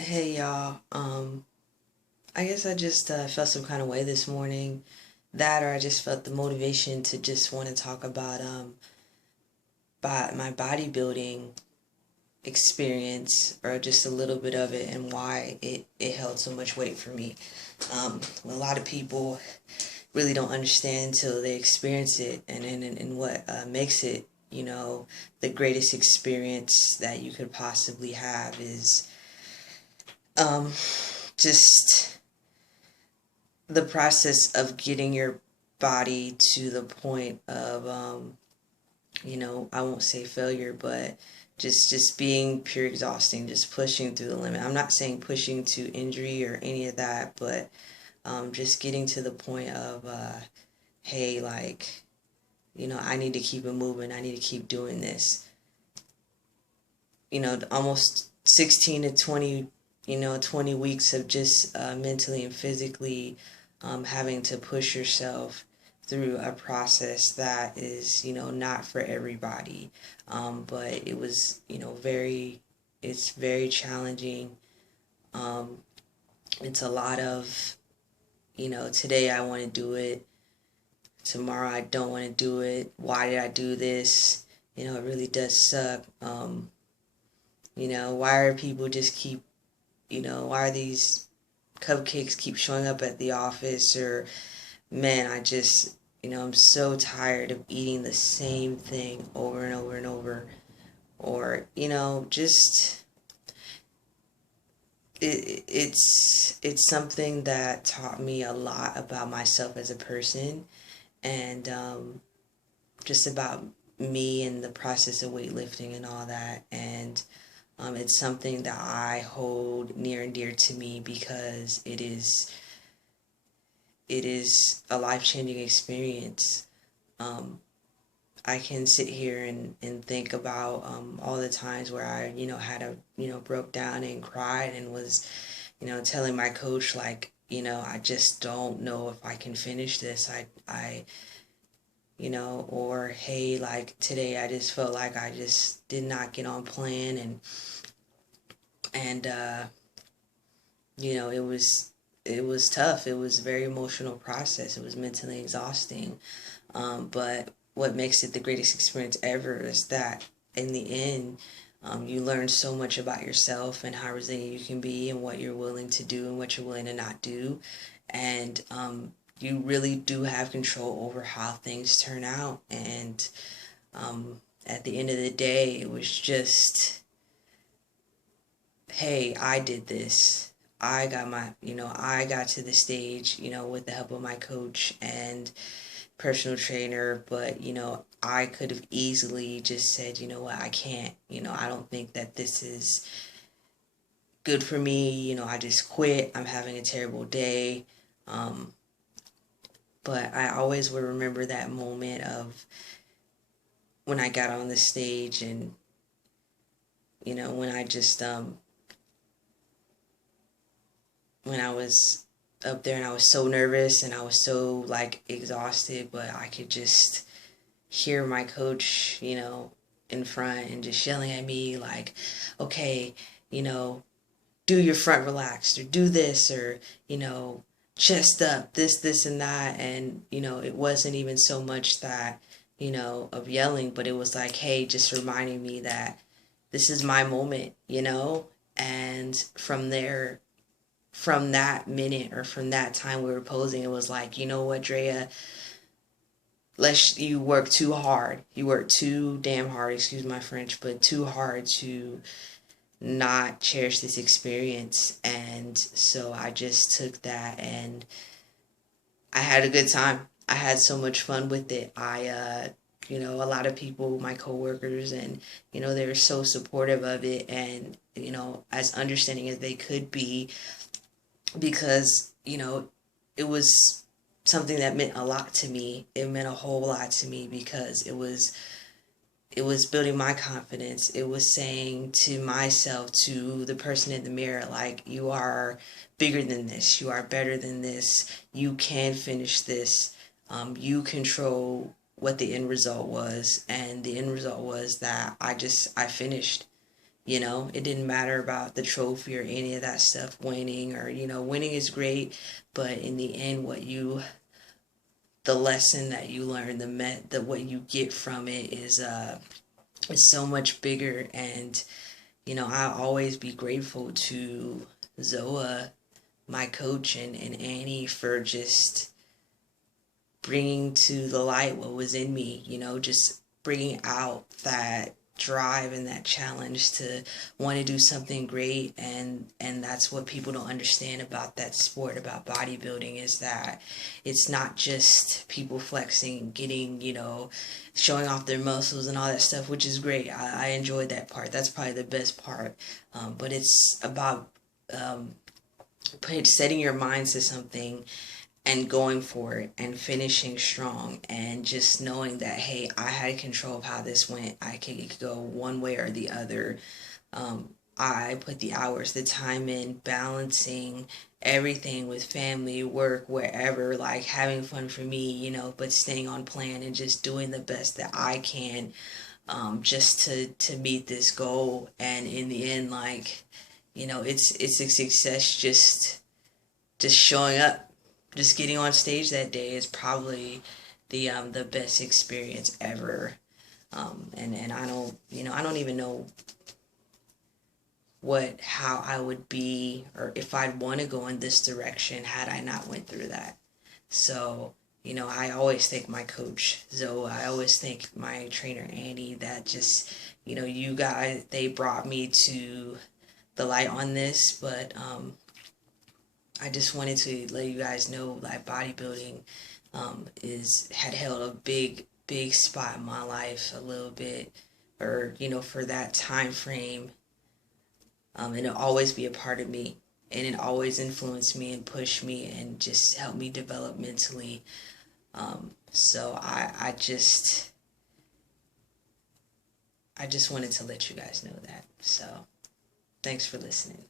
Hey y'all, I guess I just felt some kind of way this morning. That or I just felt the motivation to just want to talk about my bodybuilding experience or just a little bit of it and why it held so much weight for me. A lot of people really don't understand until they experience it and what makes it, the greatest experience that you could possibly have is um, just the process of getting your body to the point of I won't say failure, but just being pure exhausting, just pushing through the limit. I'm not saying pushing to injury or any of that, but just getting to the point of hey, like, I need to keep it moving. I need to keep doing this. Almost 16 to 20, 20 weeks of just mentally and physically having to push yourself through a process that is, not for everybody. But it was, it's very challenging. Um, it's a lot of, today I want to do it. Tomorrow I don't want to do it. Why did I do this? It really does suck. Why are people just keep, why are these cupcakes keep showing up at the office? Or man, I just, I'm so tired of eating the same thing over and over and over. Or, just it's something that taught me a lot about myself as a person and just about me and the process of weightlifting and all that. And it's something that I hold near and dear to me because it is a life-changing experience. Um, I can sit here and think about all the times where I, had a, broke down and cried and was, telling my coach, like, I just don't know if I can finish this. Or hey, like today I just felt like I just did not get on plan and it was tough. It was a very emotional process. It was mentally exhausting. But what makes it the greatest experience ever is that in the end, you learn so much about yourself and how resilient you can be and what you're willing to do and what you're willing to not do. And you really do have control over how things turn out. And at the end of the day, it was just, hey, I did this. I got to the stage, with the help of my coach and personal trainer, but, I could have easily just said, you know what, I can't, I don't think that this is good for me, I just quit, I'm having a terrible day. Um, but I always would remember that moment of when I got on the stage and, when I just, when I was up there and I was so nervous and I was so like exhausted, but I could just hear my coach, in front and just yelling at me like, okay, you know, do your front relaxed or do this or, chest up, this and that. And, it wasn't even so much that, of yelling, but it was like, hey, just reminding me that this is my moment, and from that minute or from that time we were posing, it was like, you know what, Drea, you work too hard. You work too damn hard, excuse my French, but too hard to not cherish this experience. And so I just took that and I had a good time. I had so much fun with it. A lot of people, my coworkers, and, they were so supportive of it and, as understanding as they could be because, it was something that meant a lot to me. It meant a whole lot to me because it was building my confidence. It was saying to myself, to the person in the mirror, like, you are bigger than this. You are better than this. You can finish this. You control what the end result was. And the end result was that I finished. You know, it didn't matter about the trophy or any of that stuff, winning or, winning is great, but in the end, the lesson that you learn, the what you get from it is so much bigger. And, I always be grateful to Zoa, my coach, and Annie for just bringing to the light what was in me, just bringing out that drive and that challenge to want to do something great. And that's what people don't understand about that sport, about bodybuilding, is that it's not just people flexing, getting, showing off their muscles and all that stuff, which is great. I enjoyed that part. That's probably the best part. But it's about setting your minds to something and going for it and finishing strong, and just knowing that, hey, I had control of how this went. It could go one way or the other. I put the hours, the time in, balancing everything with family, work, wherever, like having fun for me, but staying on plan and just doing the best that I can, just to meet this goal. And in the end, like, it's a success. Just showing up, just getting on stage that day is probably the best experience ever. And I don't even know how I would be, or if I'd want to go in this direction had I not went through that. So, I always thank my coach Zoe. I always thank my trainer Annie, that just, you guys, they brought me to the light on this. But I just wanted to let you guys know that bodybuilding had held a big spot in my life a little bit, or for that time frame, and it'll always be a part of me, and it always influenced me and pushed me and just helped me develop mentally. So I just wanted to let you guys know that. So thanks for listening.